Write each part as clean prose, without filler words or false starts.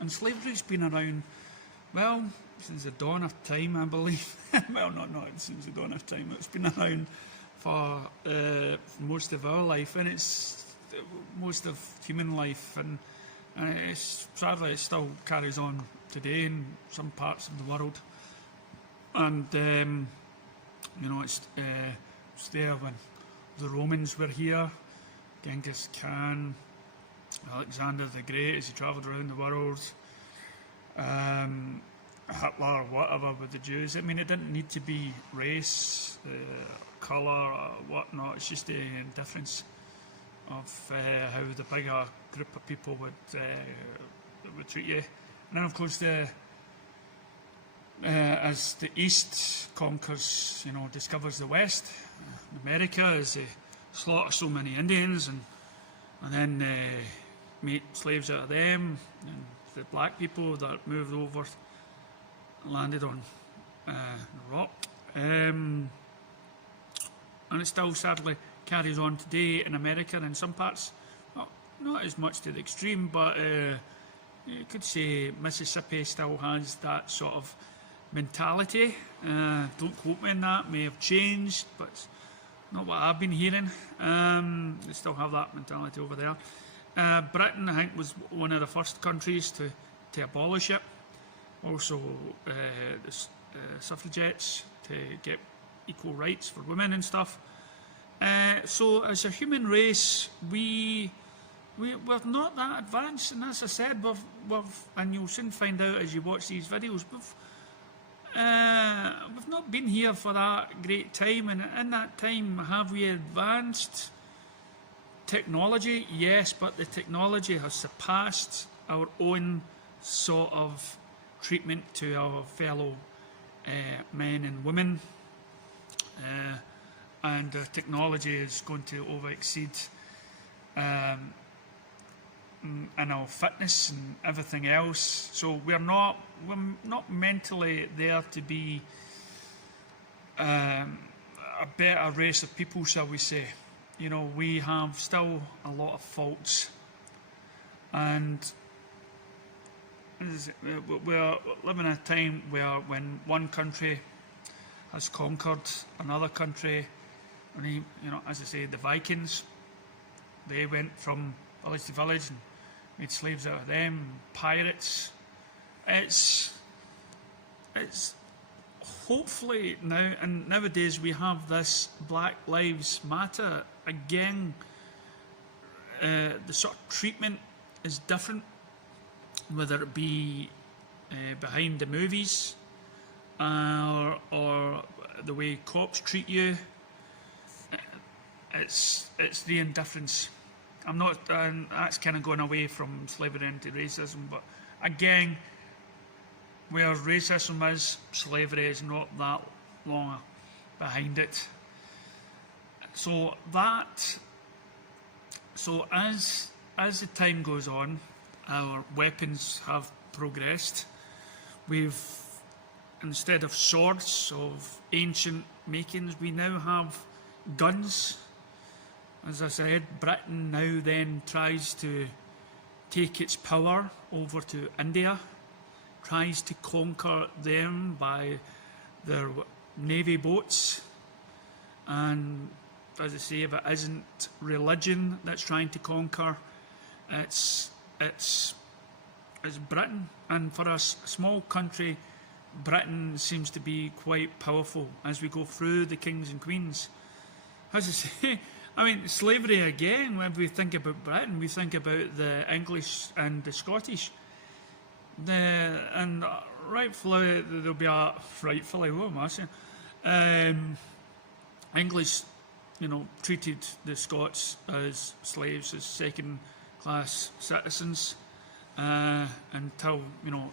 And slavery's been around, well, since the dawn of time, I believe. Well, not since the dawn of time. It's been around for most of our life, and it's most of human life, and sadly it still carries on today in some parts of the world. And it's there when the Romans were here, Genghis Khan, Alexander the Great as he travelled around the world, Hitler, whatever with the Jews. I mean, it didn't need to be race, colour, or whatnot. It's just the indifference of how the bigger group of people would treat you. And then, of course, as the East conquers, discovers the West, America, as they slaughter so many Indians and then make slaves out of them, and the black people that moved over landed on the rock. And it still sadly carries on today in America in some parts. Not as much to the extreme, but you could say Mississippi still has that sort of mentality. Don't quote me on that, may have changed, but it's not what I've been hearing. They still have that mentality over there. Britain, I think, was one of the first countries to abolish it. Also, the suffragettes, to get equal rights for women and stuff. So, as a human race, we're not that advanced, and as I said, and you'll soon find out as you watch these videos, we've not been here for that great time, and in that time, have we advanced technology? Yes, but the technology has surpassed our own sort of treatment to our fellow men and women, and technology is going to over-exceed in our fitness and everything else. So we're not mentally there to be a better race of people, shall we say. We have still a lot of faults, and we're living in a time where when one country has conquered another country, and as I say, the Vikings, they went from village to village and made slaves out of them, pirates. It's hopefully now, and nowadays we have this Black Lives Matter again. The sort of treatment is different, whether it be behind the movies or the way cops treat you. It's the indifference. I'm not, that's kind of going away from slavery into racism, but again, where racism is, slavery is not that long behind it. So as the time goes on, our weapons have progressed. We've, instead of swords of ancient makings, we now have guns. As I said, Britain now then tries to take its power over to India, tries to conquer them by their navy boats. And as I say, if it isn't religion that's trying to conquer, it's Britain. And for a small country, Britain seems to be quite powerful as we go through the kings and queens. As I say, I mean, slavery again, when we think about Britain, we think about the English and the Scottish. And rightfully, there'll be rightfully, what am I saying? English, treated the Scots as slaves, as second-class citizens, until,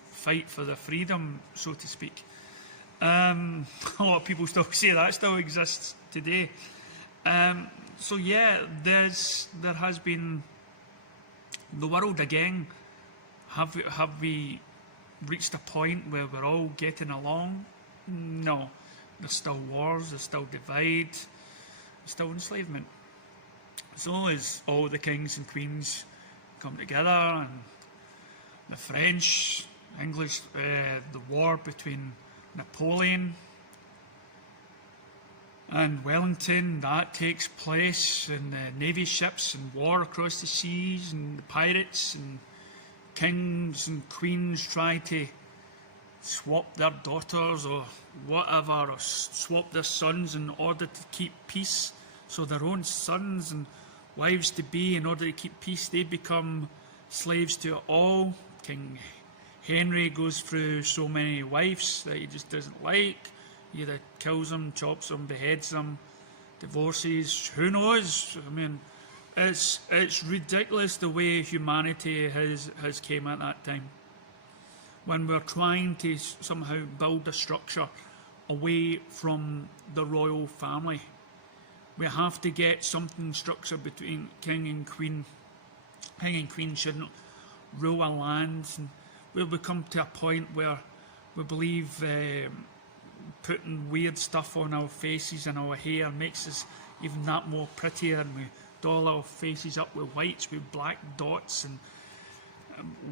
fight for their freedom, so to speak. A lot of people still say that still exists today. So yeah, there has been the world again. Have we reached a point where we're all getting along? No. There's still wars, there's still divide, there's still enslavement. So as all the kings and queens come together and the French, English, the war between Napoleon and Wellington, that takes place, and the navy ships and war across the seas, and the pirates and kings and queens try to swap their daughters or whatever, or swap their sons in order to keep peace. So their own sons and wives to be, in order to keep peace, they become slaves to it all. King Henry goes through so many wives that he just doesn't like. He either kills them, chops them, beheads them, divorces, who knows? I mean, it's ridiculous the way humanity has came at that time. When we're trying to somehow build a structure away from the royal family, we have to get something structured between king and queen. King and queen shouldn't rule our lands, and we'll come to a point where we believe putting weird stuff on our faces and our hair makes us even that more prettier, and we doll our faces up with whites with black dots, and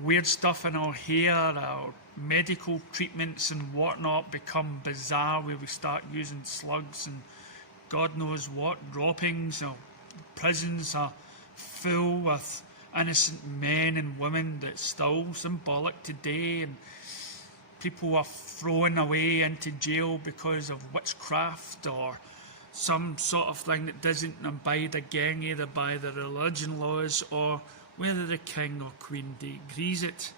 weird stuff in our hair, our medical treatments and whatnot become bizarre, where we start using slugs and God knows what droppings. Our prisons are full with innocent men and women that's still symbolic today, and people are thrown away into jail because of witchcraft or some sort of thing that doesn't abide again either by the religion laws or whether the king or queen agrees it.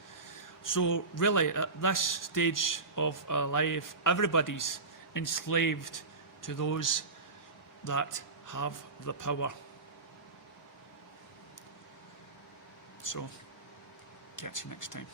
So really, at this stage of our life, everybody's enslaved to those that have the power. So, catch you next time.